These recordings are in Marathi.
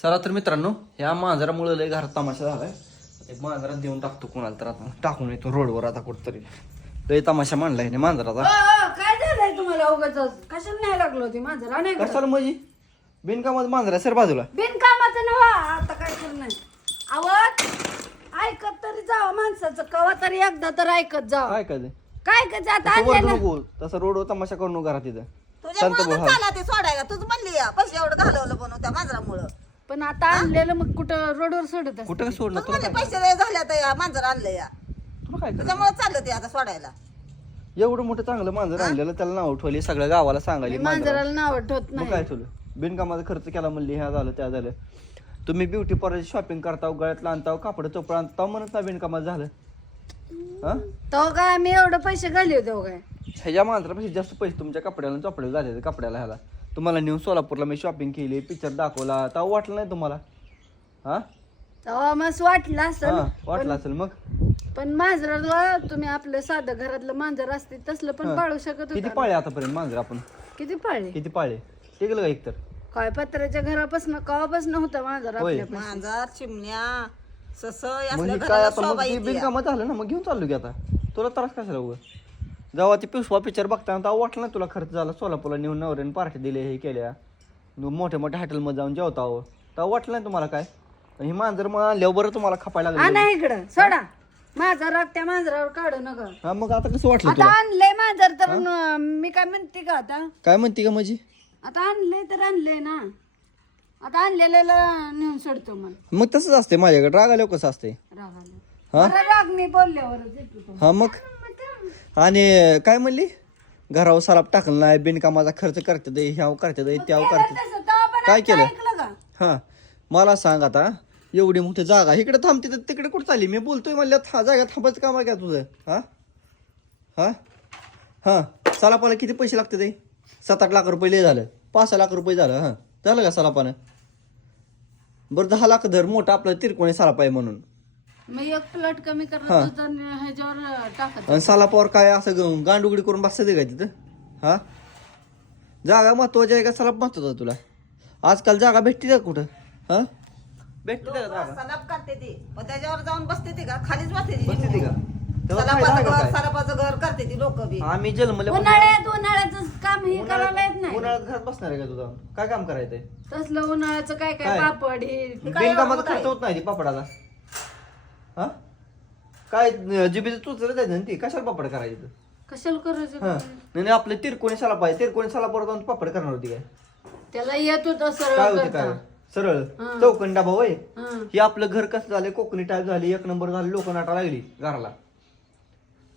चला तर मित्रांनो ह्या मांजरामुळे लय घरात तमाशा झालाय. एक मांजरात देऊन टाकतो कोणाला तर आता. टाकून येतो रोडवर आता कुठतरी. लय तमाशा मांडलाय ह्याने मांजराचा. काय झालंय तुम्हाला उगाच? कशाला नाही लागलो होती माझं राणे कशाला म्हणजे बिनकामात मांजरा सर बाजूला. बिनकामाचं नवा आता काय करणार? आवत ऐकत तरी जावं माणसाचं. कवा तरी एकदा तर ऐकत जावं. काय काय काय करायचं आता तसं वरडू नको. तसं रोडवर तमाशा करू नको घरात तिथं तुझ्या बोल. हा. चाला ते सोडायला. तूच म्हणली या पैसे एवढं घालवलं बनवू त्या मांजरामुळं. पण आता आणलेलं मग कुठं रोडवर सोडत असतं. कुठं सोडलं? तुला काय पैसे झाले आता या मांजर आणलं या. तुला काय करायचं? तुझ्यामुळे चाललं ते आता सोडायला. एवढं मोठं चांगलं मांजर आणलेलं त्याला नाव ठेवली सगळ्या गावाला सांगायली मांजरा. मांजराला नाव ठेवत मग नाही. काय तुला बिनकामाचा खर्च केला म्हणली ह्या झालं त्या झालं. तुम्ही ब्युटी पार्लरची शॉपिंग करताव गळ्यातलं आणताव कापड चोपड आणताव म्हणत ना बिनकामात झालं. हा? तो काय मी एवढे पैसे घाले होते हो काय? ह्याच्या मांजरापेक्षा जास्त पैसे तुमच्या कपड्याला चोपड्याला झाले कपड्याला ह्याला. तुम्हाला नेऊन सोलापूरला मी शॉपिंग केली पिक्चर दाखवला. तेव्हा वाटलं नाही तुम्हाला? हा? तेव्हा मस्त वाटलं हा असं वाटलं असेल मग? पण मांजराला तुम्ही आपलं साधं घरातलं मांजर असते तसलं पण पाळू शकत किती होता पाळे आतापर्यंत मांजर आपण? किती पाळले? किती पाळे टिकलं का एकतर? काय पत्र्याच्या घरापासून कवापासून होता मांजर होय. आपल्या मांजर चिमण्या सस मग हे काय आता मग ते. बिनकामात झालं ना मग घेऊन चाललो की आता. तुला त्रास कशाला उगं जेव्हा ती पिसवा पिक्चर बघताना तेव्हा वाटलं ना तुला खर्च झाला. सोलापूरला नेऊन नवऱ्याने पार्टी दिले हे केल्या. न मोठ्या मोठ्या हॉटेलमध्ये जाऊन जेवता आहो. तेव्हा वाटलं नाही तुम्हाला काय? आणि ही मांजर मग आणल्यावर बरं तुम्हाला खपायला लागलं. आणा इकडं. सोडा. माझा राग त्या मांजरावर काढू नका. हा मग आता कसं वाटलं आता तुला? आणलंय मांजर तर न- मी काय म्हणते का आता? काय म्हणते का माझी आता आणलंय तर आणलंय ना. आता आणलेल्याला नेऊन सोडतो मला मग तसंच असते माझ्याकडे. राग आल्यावर कसं असते रागाला हा? बरं राग मी बोलल्यावरच येतो. तो. हा मग? आणि काय म्हणली? घरावर सराप टाकलं नाही बिनकामाचा खर्च करते दे ह्याव करते दे त्याव करते काय केलं? हा. मला सांग आता एवढी मोठी जागा इकडे थांबते तर तिकडे कुठं चालली? मी बोलतोय म्हणलं था जागा थांबायचं काम आहे का तुझं? हा? हा? हा. सलापाला किती पैसे लागते ते? सात आठ लाख रुपये लय झालं. पाच सहा लाख रुपये झालं हा. झालं का सलापानं बरं दहा लाख धर मोठा आपला तिरकोणी सलाप आहे म्हणून. मी एक प्लॉट कमी हा. करत होता आणि ह्याच्यावर टाकत आणि सलापावर काय असं ग- गांडुगडी करून बसतं का तिथं? हा? जागा महत्वाची आहे का? सलाप महत्त्वाचा तुला. आजकाल जागा भेटते का कुठं? हा? भेटते का जागा? सलाप करते ती. पण त्याच्यावर जाऊन बसते ती का? खालीच बसते ती. बसते का? तेव्हा सलापाचं घर काय? सलापाचं घर करते ती लोक बी. आम्ही जन्मले उन्हाळ्यात उन्हाळ्याचं काम हे करायला येत नाही. उन्हाळ्यात घरात बसणार आहे का तुझा काय काम करायचंय? तसलं उन्हाळ्याचं काय काय काय? पापड हे बिनकामाचा खर्च होत नाही ती पापडाला. हा? काय जिबीचं चुचलं जायचं ना ती? कशाला पापड करायचं तू? कशाला करायचं हा. नाही नाही, आपलं तिरकोणी सलाप आहे तिरकोणी सलापावर जाऊन पापड करणार होती काय? त्याला येत होत काय सरळ होते करता. काय? सरळ? हा. चौकन डाबा होय? हा. हे आपलं घर कसं झालं कोकणी टाईप झाली एक नंबर झाली लोक नाटा लागली घराला.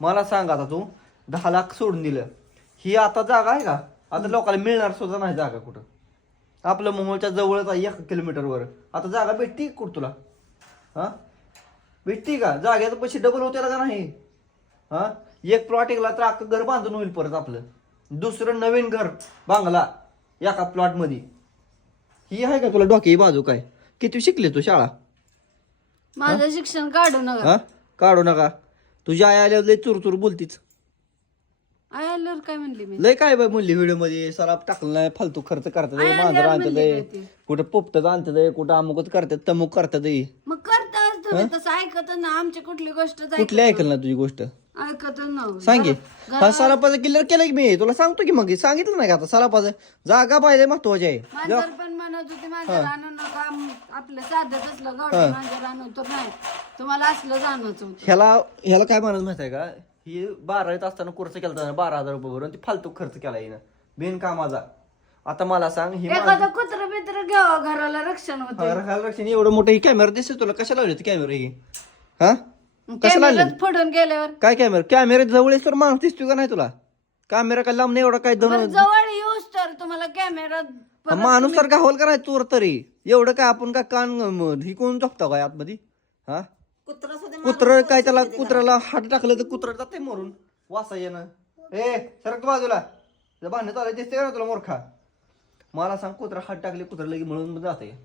मला सांग आता तू दहा लाख सोडून दिलं. ही आता जागा आहे का? आता लोकांना मिळणार सुद्धा नाही जागा कुठं. आपलं मोहोळच्या जवळच आहे एक किलोमीटरवर आता जागा भेटती कुठं तुला? हा? भेटती का? जाग्याचं पैसे डबल होते का नाही? हा? एक प्लॉट एकला तर अख्खं घर बांधून होईल परत आपलं. दुसरं नवीन घर बांगला एका प्लॉटमध्ये ही आहे का तुला डोकी बाजू काय? किती शिकले तू शाळा? माझं शिक्षण काढू नका. हा? काढू नका. तुझी आई आल्यावर लय चुर चुर बोलतीच आल्यावर काय म्हणली मी? लय काय बाय म्हणली व्हिडिओमध्ये सराप टाकलं नाही फालतू खर्च करतात मांजर आणतात. कुठं पोपटच आणतात कुठं अमुकच करतात तमुक करतात. मग करता तुम्ही तसं ऐकत ना आमची कुठली गोष्ट कुठली ऐकल ना तुझी गोष्ट? ऐकत ना. सांगे हा सरापाचं क्लिअर केलं की मी? तुला सांगतो की मग सांगितलं नाही का आता सरापाचं जागा पाहिजे महत्वाची आहे. मांजर पण म्हणत होती मांजर आणू नका आम- आपलं साधं असलं गावठी मांजर आणू तर नाही. तुम्हाला असलं जाणवच होत. ह्याला ह्याला काय म्हणत माहिती आहे का? ही बारावीत असताना कोर्स केला होता ना, बारा हजार रुपये भरून ती फालतू खर्च केला हिनं. बिनकामाचा आता मला सांग ही एखादं कुत्र बित्र घ्यावं घराला रक्षण होते रक्षण. एवढं मोठं ही कॅमेरा दिसतो तुला. कशाला लावली कॅमेरा ही? हा? आणली कॅमेरात फोडून गेल्यावर. काय कॅमेरा कॅमेरा जवळ तर माणूस दिसतो का नाही तुला? कॅमेरा काय लांब नाही एवढा काय दोन जवळ येऊस तर तुम्हाला कॅमेरा माणूस तर होल कराय चोर तरी एवढं काय आपण काय कान म- ही कोण झोपता काय आतमध्ये हा? कुत्र सुद्धा कुत्र काय त्याला कुत्र्याला हात टाकलं तर कुत्र जाते मरून. वासा येणं. ए सरक बाजूला. जर बांधण्यात आलं दिसते का ना तुला मोरखा? मला सांग कुत्रा हात टाकले कुत्रा लगे म्हणून जाते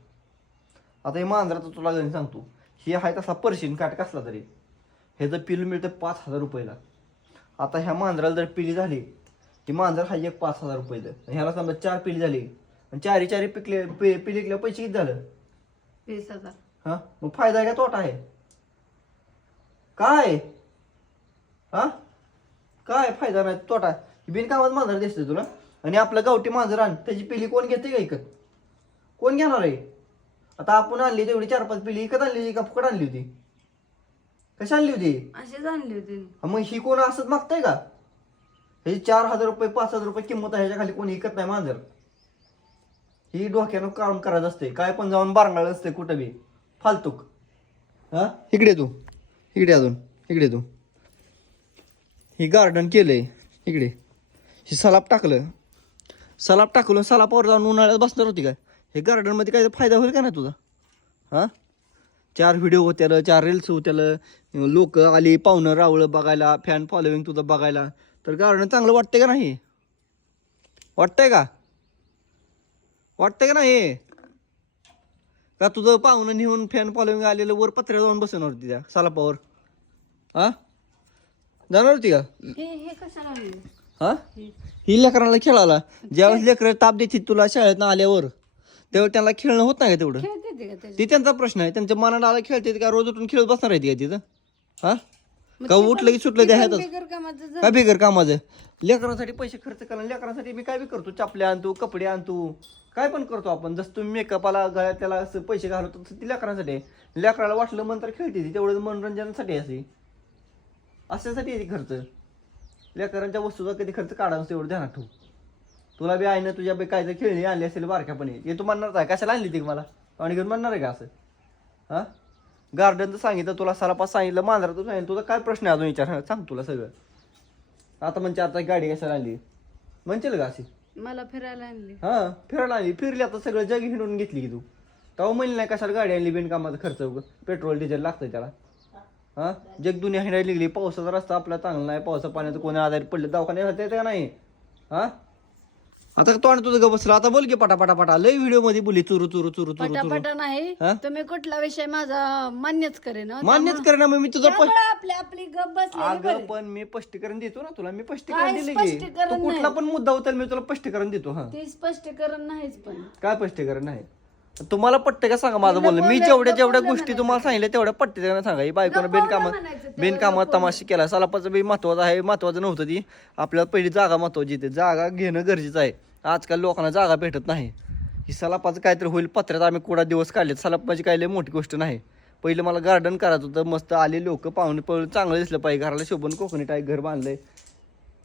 आता हे मांजराचं तुला गणित सांगतो. ही आहे तसा पर्शियन काट कसला तरी. ह्याचं पिलू मिळतं पाच हजार रुपयाला. आता ह्या मांजराला जर पिली झाली ती मांजर हा एक पाच हजार रुपयाचं ह्याला समजा चार पिली झाली. आणि चारी चारी पिकले पि- पिली पैसे किती झालं? वीस हजार. हा? मग फायदा आहे का तोटा आहे? काय? हा? काय फायदा नाही तोटा. बिनकामात मांजर दिसते तुला. आणि आपलं गावठी मांजर आण. त्याची पिली कोण घेते का इकत? कोण घेणार आहे? आता आपण आणली तेवढी चार पाच पिली. इकत आणली होती का फुकट आणली होती? कशी आणली होती? अशी आणली होती. हा, मग ही कोण असंच मागताय का? हे चार हजार रुपये पाच हजार रुपये किंमत आहे. ह्याच्या खाली कोणी विकत नाही मांजर. ही डोक्यानं काम करायचं असते काय पण जाऊन बारंगाळ असते कुठं बी. फालतूक. हा? इकडे तू. इकडे अजून इकडे तू. ही गार्डन केलंय इकडे. ही सलाप टाकलं. सलाप टाकलं सलापावर जाऊन उन्हाळ्यात बसणार होती काय? हे गार्डनमध्ये काय फायदा होईल का नाही तुझा? हां? चार व्हिडिओ होत्याला चार रील्स होत्याला लोक आली पाहुणं रावळं बघायला फॅन फॉलोविंग तुझं बघायला. तर गार्डन चांगलं वाटतंय का नाही? वाटतंय का? वाटतंय का नाही? का तुझं पाहुणं नेऊन फॅन फॉलोविंग आलेलं वर पत्रे जाऊन बसवणार होती त्या सलापावर हा? जाणार होती का? हे हे लेकरांना खेळायला ज्यावेळेस लेकरं ताप देते तुला शाळेत आल्यावर तेव्हा त्यांना खेळणं होत नाही का तेवढं? ते त्याची? प्रश्न आहे. त्यांच्या मनाला आला खेळते का? रोज उठून खेळत बसणार आहे का तिथं? हा? का उठलं की पण- सुटलं ते पण ह्यातच कामाचं झालं. काय बिगर कामाचं? लेकरांसाठी पैसे खर्च करा लेकरांसाठी मी काय बी करतो चपल्या आणतो कपडे आणतो. काय पण करतो आपण जसं तुम्ही मेकअपाला गळ्यात त्याला असं पैसे घालतो तसं ती लेकरांसाठी. आहे. लेकराला वाटलं मन तर खेळते ती तेवढं मनोरंजनासाठी असे. अशासाठी आहे ती खर्च. लेकरांच्या वस्तूचा कधी खर्च काढा नसतो एवढं ध्यानात ठेवू. तुला बी आईनं तुझ्या बी काय तर खेळणी आणली असेल बारक्यापणे हे तू म्हणणार आहे कशाला आणली ती मला? आणि घेऊन म्हणणार आहे का असं? हा? गार्डनचं सांगितलं तुला सलापास सांगितलं मांजराचं सांगितलं. तुझा काय प्रश्न आहे अजून विचार? सांग तुला सगळं. आता म्हणजे आता गाडी कशाला आणली? म्हणशील का अशी? मला फिरायला आणली. हा फिरायला आणली. फिरली आता सगळं जग हिंडून घेतली की तू. तेव्हा म्हणली नाही कशाला गाडी आणली बिनकामाचा खर्च. पेट्रोल डिझेल लागतं त्याला. हा? जग दुनिया हिंडायला निघली. पावसाचा रस्ता आपला चांगला नाही. पावसा पाण्याचं कोणी आजारी पडलं दवाखान्यात येते का नाही? हा? आता तोंड तुझं ग बसलं. आता बोल की पटा पटा पटा लय व्हिडिओमध्ये बोलली चुरू चुरू चुरू चुरू चुरू. पटापटा नाही. हा? तुम्ही कुठला विषय माझा मान्यच करेन हं. मान्यच करणं मग मी तुझं त्यामुळे आपली आपली गप बसलेली अगं. पण मी स्पष्टीकरण देतो ना तुला. मी स्पष्टीकरण काय दिले की. स्पष्टीकरण तू कुठला? पण मुद्दा होता मी तुला स्पष्टीकरण देतो हा. ते स्पष्टीकरण नाहीच पण. काय स्पष्टीकरण नाही? तुम्हाला पटते का? सांगा माझं बोलणं. मी जेवढ्या जेवढ्या गोष्टी तुम्हाला सांगितल्या तेवढ्या पटते का सांगा? ही बायकोनं गप्पा बिनकामात तमाशा केला. सलापाचं बी महत्वाचं आहे. महत्वाचं नव्हतं ती. आपल्याला पहिली जागा महत्वाची ते जागा घेणं गरजेचं आहे. आजकाल लोकांना जागा भेटत नाही. ही सलापाचं काहीतरी होईल. पत्र्यात आम्ही कुडा दिवस काढले सलापाची काही लय मोठी गोष्ट नाही. पहिलं मला गार्डन करायचं होतं. मस्त आले लोक पाहुणे पळून चांगलं दिसलं पाहिजे. घराला शोभून कोकणी टाईप घर बांधलंय.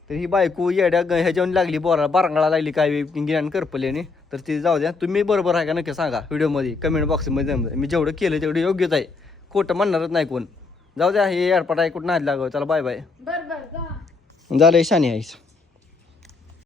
तर ही बायको येड्या ग- ह्याच्यावर लागली बोरा बारंगाळा लागली काय गिराण करपल्याने तर ती जाऊ द्या. तुम्ही बरोबर आहे का नक्की सांगा व्हिडिओमध्ये कमेंट बॉक्समध्ये मी जेवढं केलं तेवढं योग्यच आहे. खोटं म्हणणारच नाही कोण. जाऊ द्या हे एअरपाट आहे कुठं नाही लागव चला बाय बाय झालं शानी आईस.